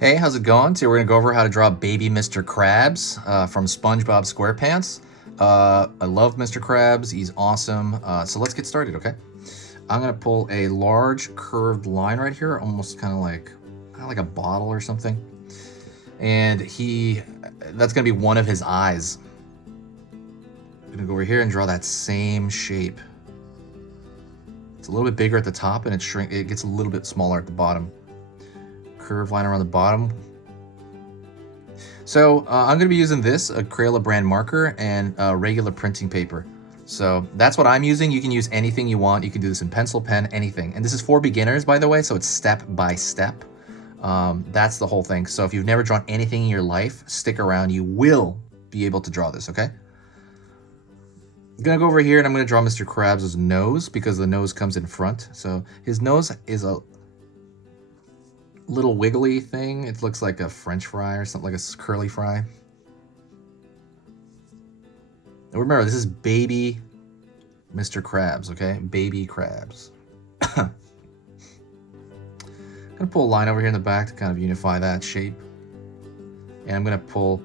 Hey, how's it going? Today we're going to go over how to draw baby Mr. Krabs from Spongebob SquarePants. I love Mr. Krabs. He's awesome. So let's get started, okay? I'm going to pull a large curved line right here, almost kind of like a bottle or something. And that's going to be one of his eyes. I'm going to go over here and draw that same shape. It's a little bit bigger at the top and it gets a little bit smaller at the bottom. Curved line around the bottom. So I'm going to be using this, a Crayola brand marker, and regular printing paper. So that's what I'm using. You can use anything you want. You can do this in pencil, pen, anything. And this is for beginners, by the way, so it's step by step. That's the whole thing. So if you've never drawn anything in your life, stick around. You will be able to draw this, okay? I'm going to go over here and I'm going to draw Mr. Krabs' nose because the nose comes in front. So his nose is a little wiggly thing. It looks like a French fry or something, like a curly fry. And remember, this is baby Mr. Krabs, okay? Baby Krabs. I'm gonna pull a line over here in the back to kind of unify that shape. And I'm gonna pull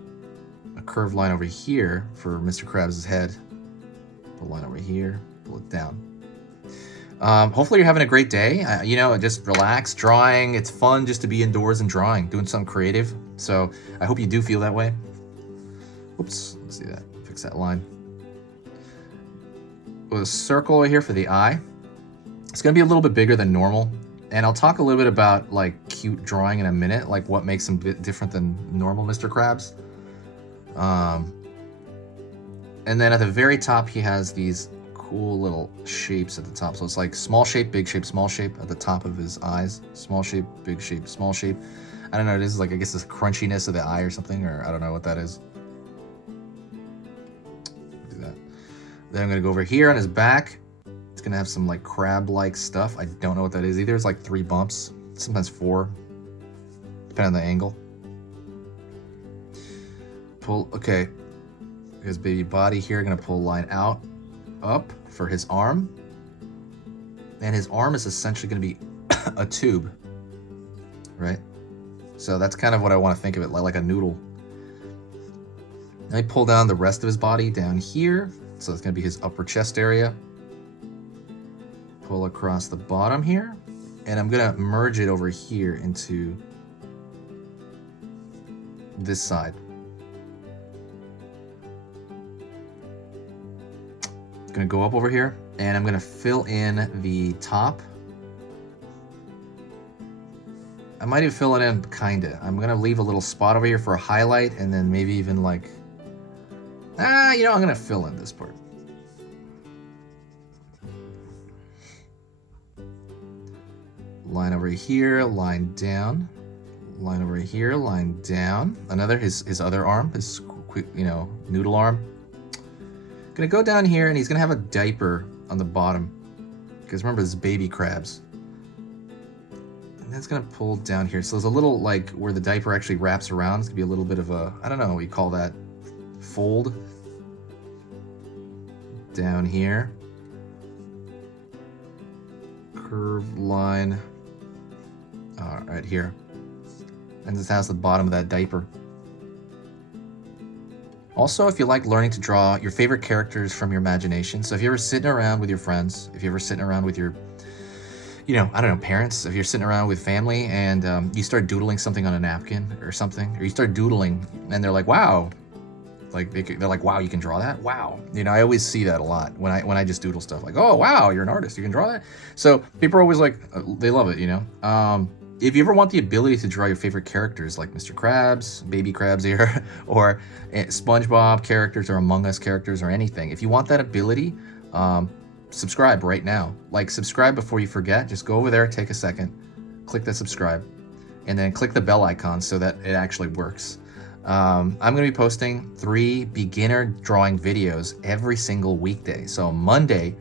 a curved line over here for Mr. Krabs' head. Pull a line over here, pull it down. Hopefully you're having a great day. Just relax, drawing. It's fun just to be indoors and drawing, doing something creative. So I hope you do feel that way. Oops, let's see that. Fix that line. With a circle over here for the eye. It's gonna be a little bit bigger than normal. And I'll talk a little bit about like cute drawing in a minute, like what makes him a bit different than normal Mr. Krabs. And then at the very top, he has these cool little shapes at the top. So it's like small shape, big shape, small shape at the top of his eyes. Small shape, big shape, small shape. I don't know, this is like, I guess this crunchiness of the eye or something, or I don't know what that is. Do that. Then I'm gonna go over here on his back. It's gonna have some like crab-like stuff. I don't know what that is either. It's like 3 bumps, sometimes 4, depending on the angle. Pull, okay. His baby body here, gonna pull a line out, up for his arm, and his arm is essentially going to be a tube, right? So that's kind of what I want to think of it like a noodle. Then I pull down the rest of his body down here, so it's going to be his upper chest area. Pull across the bottom here, and I'm going to merge it over here into this side. Gonna go up over here and I'm gonna fill in the top. I might even fill it in kinda. I'm gonna leave a little spot over here for a highlight and then maybe even like, I'm gonna fill in this part. Line over here, line down, line over here, line down. Another, his other arm, his quick, noodle arm. Gonna go down here and he's gonna have a diaper on the bottom because remember, this is baby Krabs. And that's gonna pull down here. So there's a little like where the diaper actually wraps around. It's gonna be a little bit of a, I don't know what you call that, fold down here. Curved line right here. And this has the bottom of that diaper. Also, if you like learning to draw your favorite characters from your imagination, so if you're ever sitting around with your friends, if you're ever sitting around with your, parents, if you're sitting around with family and you start doodling something on a napkin or something, or you start doodling and they're like, wow, like they're like, wow, you can draw that? Wow. I always see that a lot when I just doodle stuff like, oh, wow, you're an artist, you can draw that? So people are always like, they love it, If you ever want the ability to draw your favorite characters like Mr. Krabs, Baby Krabs here, or SpongeBob characters or Among Us characters or anything, if you want that ability, subscribe right now. Like, subscribe before you forget. Just go over there, take a second, click that subscribe, and then click the bell icon so that it actually works. I'm going to be posting 3 beginner drawing videos every single weekday. So Monday,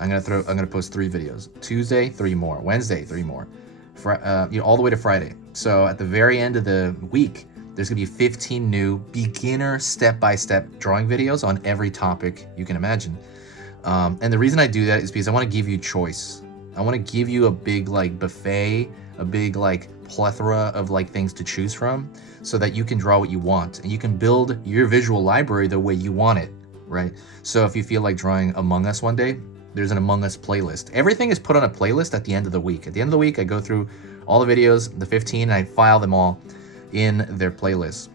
I'm going to post 3 videos. Tuesday, 3 more. Wednesday, 3 more. All the way to Friday. So at the very end of the week, there's gonna be 15 new beginner step-by-step drawing videos on every topic you can imagine. And the reason I do that is because I want to give you choice. I want to give you a big like buffet a big like plethora of like things to choose from, so that you can draw what you want and you can build your visual library the way you want it, right? So if you feel like drawing Among Us one day, there's an Among Us playlist. Everything is put on a playlist at the end of the week. At the end of the week, I go through all the videos, the 15, and I file them all in their playlists.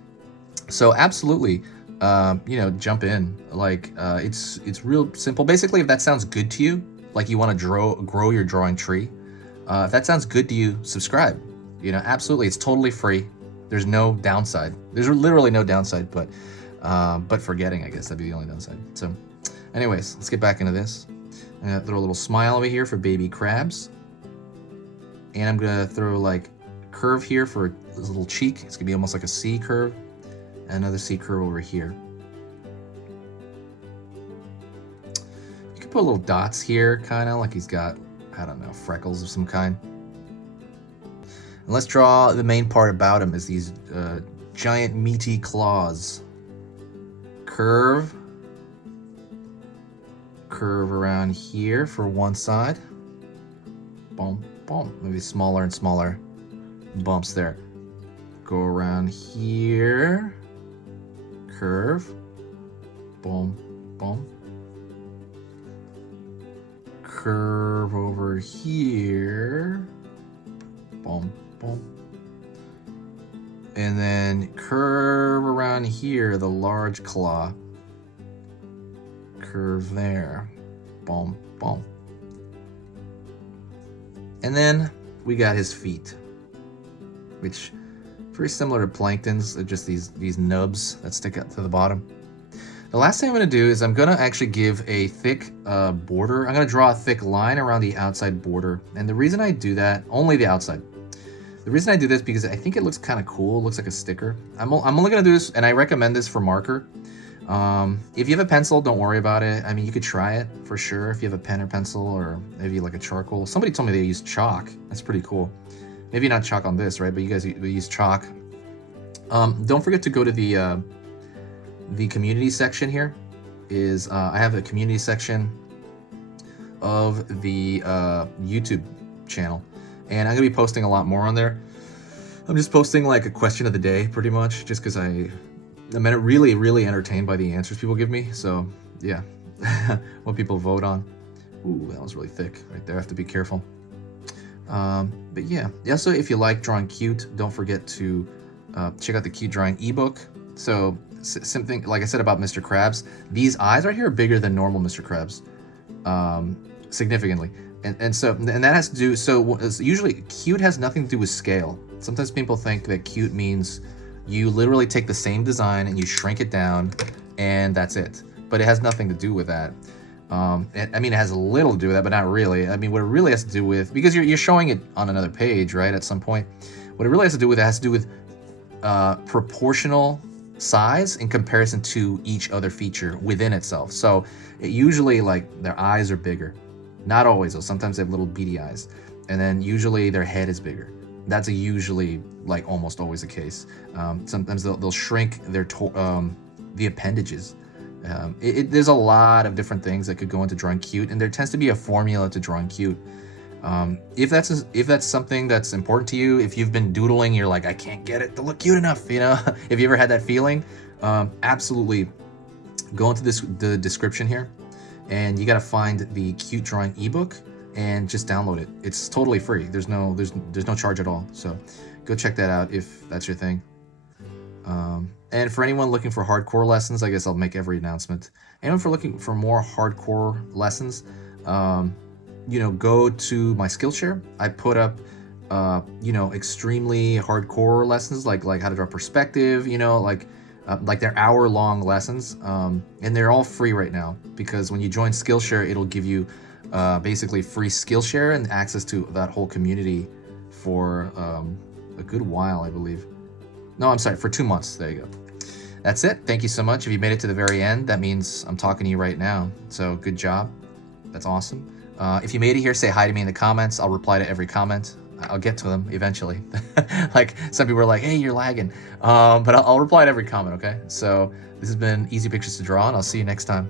So absolutely, you know, jump in. Like, it's real simple. Basically, if that sounds good to you, like you want to grow your drawing tree, if that sounds good to you, subscribe. You know, absolutely, it's totally free. There's no downside. There's literally no downside, but forgetting, I guess that'd be the only downside. So, anyways, let's get back into this. I'm gonna throw a little smile over here for baby Krabs, and I'm gonna throw like a curve here for this little cheek. It's gonna be almost like a C curve, and another C curve over here. You can put little dots here, kind of like he's got, I don't know, freckles of some kind. And let's draw the main part about him, is these giant meaty claws. Curve around here for one side. Boom, boom. Maybe smaller and smaller bumps there. Go around here. Curve. Boom, boom. Curve over here. Boom, boom. And then curve around here, the large claw. Curve there. Boom, boom. And then we got his feet, which very similar to plankton's, they're just these nubs that stick out to the bottom. The last thing I'm going to do is I'm going to actually give a thick border. I'm going to draw a thick line around the outside border. And the reason I do that, only the outside. The reason I do this because I think it looks kind of cool. It looks like a sticker. I'm only going to do this, and I recommend this for marker. If you have a pencil, don't worry about it. I mean, you could try it for sure if you have a pen or pencil, or maybe like a charcoal. Somebody told me they use chalk. That's pretty cool. Maybe not chalk on this, right? But you guys use chalk. Don't forget to go to the community section here. I have a community section of the YouTube channel, and I'm gonna be posting a lot more on there. I'm just posting like a question of the day, pretty much, just because I'm really entertained by the answers people give me. So yeah, what people vote on. Ooh, that was really thick right there. I have to be careful. But yeah. So if you like drawing cute, don't forget to check out the cute drawing ebook. So something like I said about Mr. Krabs, these eyes right here are bigger than normal Mr. Krabs, significantly. And that has to do, so usually cute has nothing to do with scale. Sometimes people think that cute means you literally take the same design and you shrink it down and that's it. But it has nothing to do with that. I mean, it has a little to do with that, but not really. I mean, what it really has to do with, because you're showing it on another page, right, at some point, what it really has to do with, it has to do with proportional size in comparison to each other feature within itself. So it usually, like, their eyes are bigger. Not always, though. Sometimes they have little beady eyes. And then usually their head is bigger. That's usually, like, almost always the case. Sometimes they'll shrink their the appendages. There's a lot of different things that could go into drawing cute, and there tends to be a formula to drawing cute. If that's something that's important to you, if you've been doodling, you're like, I can't get it to look cute enough, you know? If you ever had that feeling, absolutely go into the description here, and you got to find the cute drawing ebook and just download it. It's totally free. There's no charge at all. So go check that out if that's your thing. And for anyone looking for hardcore lessons, I guess I'll make every announcement. Anyone looking for more hardcore lessons, you know, go to my Skillshare. I put up, you know, extremely hardcore lessons, like how to draw perspective, you know, like they're hour-long lessons, and they're all free right now, because when you join Skillshare, it'll give you basically free Skillshare and access to that whole community for a good while, I believe. No, I'm sorry, for 2 months. There you go. That's it. Thank you so much. If you made it to the very end, that means I'm talking to you right now. So good job. That's awesome. If you made it here, say hi to me in the comments. I'll reply to every comment. I'll get to them eventually. Like some people are like, hey, you're lagging. But I'll reply to every comment, okay? So this has been Easy Pictures to Draw, and I'll see you next time.